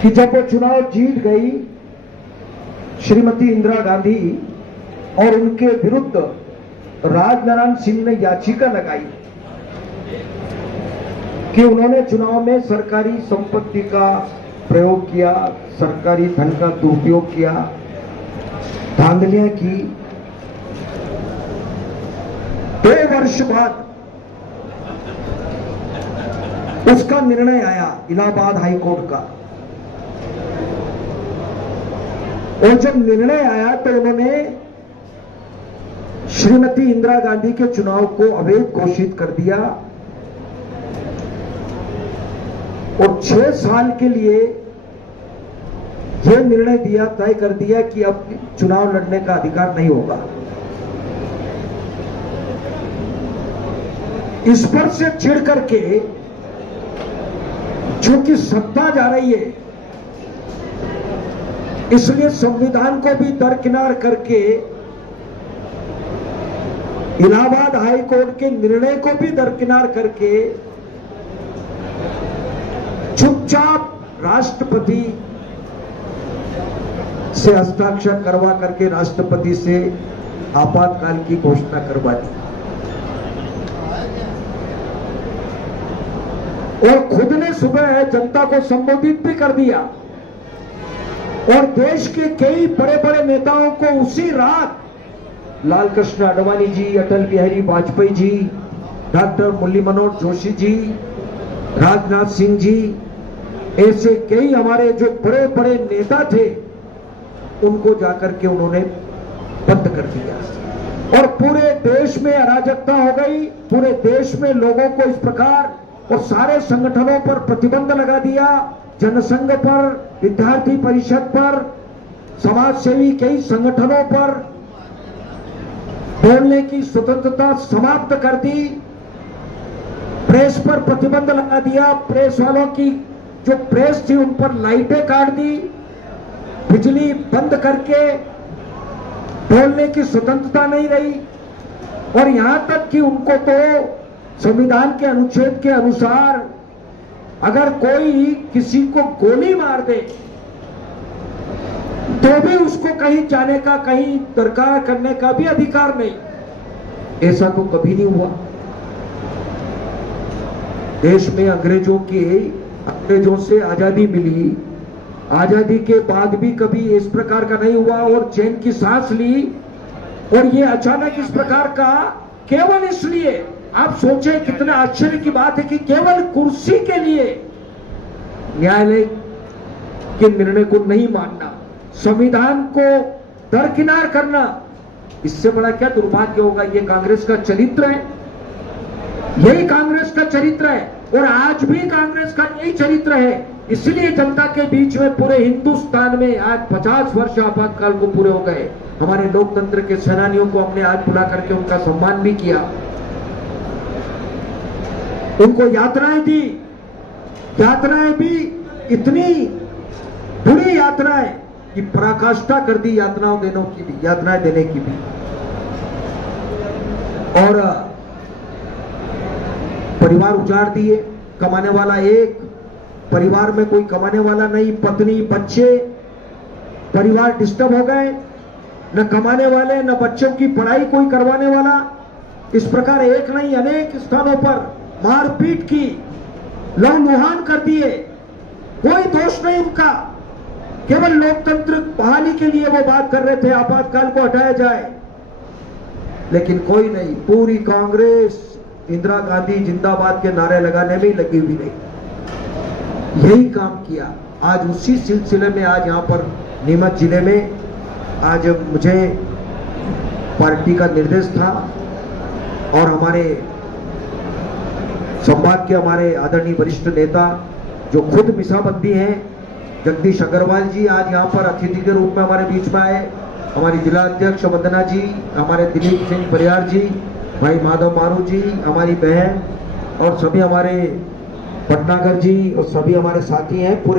कि जब वो चुनाव जीत गई श्रीमती इंदिरा गांधी और उनके विरुद्ध राजनारायण सिंह ने याचिका लगाई कि उन्होंने चुनाव में सरकारी संपत्ति का प्रयोग किया, सरकारी धन का दुरुपयोग किया, धांधलियां की। 2 वर्ष बाद उसका निर्णय आया इलाहाबाद हाई कोर्ट का, और जब निर्णय आया तो उन्होंने श्रीमती इंदिरा गांधी के चुनाव को अवैध घोषित कर दिया और 6 साल के लिए यह निर्णय दिया, तय कर दिया कि अब चुनाव लड़ने का अधिकार नहीं होगा। इस पर से चिढ़ करके चूंकि सत्ता जा रही है, इसलिए संविधान को भी दरकिनार करके, इलाहाबाद हाई कोर्ट के निर्णय को भी दरकिनार करके चुपचाप राष्ट्रपति से हस्ताक्षर करवा करके राष्ट्रपति से आपातकाल की घोषणा करवा दी और खुद ने सुबह जनता को संबोधित भी कर दिया और देश के कई बड़े बड़े नेताओं को उसी रात, लाल कृष्ण आडवाणी जी, अटल बिहारी वाजपेयी जी, डॉक्टर मुरली मनोहर जोशी जी, राजनाथ सिंह जी, ऐसे कई हमारे जो बड़े बड़े नेता थे, उनको जाकर के उन्होंने बंद कर दिया और पूरे देश में अराजकता हो गई। पूरे देश में लोगों को इस प्रकार और सारे संगठनों पर प्रतिबंध लगा दिया, जनसंघ पर, विद्यार्थी परिषद पर, समाज सेवी कई संगठनों पर बोलने की स्वतंत्रता समाप्त कर दी, प्रेस पर प्रतिबंध लगा दिया, प्रेस वालों की जो प्रेस थी उन पर लाइटें काट दी, बिजली बंद करके बोलने की स्वतंत्रता नहीं रही और यहां तक कि उनको तो संविधान के अनुच्छेद के अनुसार अगर कोई किसी को गोली मार दे तो भी उसको कहीं जाने का, कहीं दरकार करने का भी अधिकार नहीं। ऐसा तो कभी नहीं हुआ। देश में अंग्रेजों से आजादी मिली, आजादी के बाद भी कभी इस प्रकार का नहीं हुआ और चैन की सांस ली और ये अचानक इस प्रकार का केवल इसलिए, आप सोचें कितना आश्चर्य की बात है कि केवल कुर्सी के लिए न्यायालय के निर्णय को नहीं मानना, संविधान को दरकिनार करना, इससे बड़ा क्या दुर्भाग्य होगा। ये कांग्रेस का चरित्र है, यही कांग्रेस का चरित्र है और आज भी कांग्रेस का यही चरित्र है। इसलिए जनता के बीच में पूरे हिंदुस्तान में आज 50 वर्ष आपातकाल को पूरे हो गए। हमारे लोकतंत्र के सेनानियों को हमने आज बुला करके उनका सम्मान भी किया, उनको यातनाएं दी, यातनाएं भी इतनी बुरी यातनाएं कि पराकाष्ठा कर दी यातनाएं देने की भी। और परिवार उजाड़ दिए, कमाने वाला एक, परिवार में कोई कमाने वाला नहीं, पत्नी बच्चे, परिवार डिस्टर्ब हो गए, न कमाने वाले न बच्चों की पढ़ाई कोई करवाने वाला। इस प्रकार एक नहीं अनेक स्थानों पर मारपीट की, लहूलुहान कर दिए, कोई दोष नहीं उनका, केवल लोकतंत्र बहाली के लिए वो बात कर रहे थे आपातकाल को हटाया जाए, लेकिन कोई नहीं। पूरी कांग्रेस इंदिरा गांधी जिंदाबाद के नारे लगाने में लगी हुई रही, यही काम किया। आज उसी सिलसिले में आज यहाँ पर नीमच जिले में आज मुझे पार्टी का निर्देश था और हमारे संभाग के हमारे आदरणीय वरिष्ठ नेता जो खुद मिसाबंदी हैं, जगदीश अग्रवाल जी, आज यहाँ पर अतिथि के रूप में हमारे बीच में आए। हमारी जिला अध्यक्ष वंदना जी, हमारे दिलीप सिंह परियार जी, भाई माधव मारू जी, हमारी बहन और सभी हमारे भटनागर जी और सभी हमारे साथी हैं। पूरे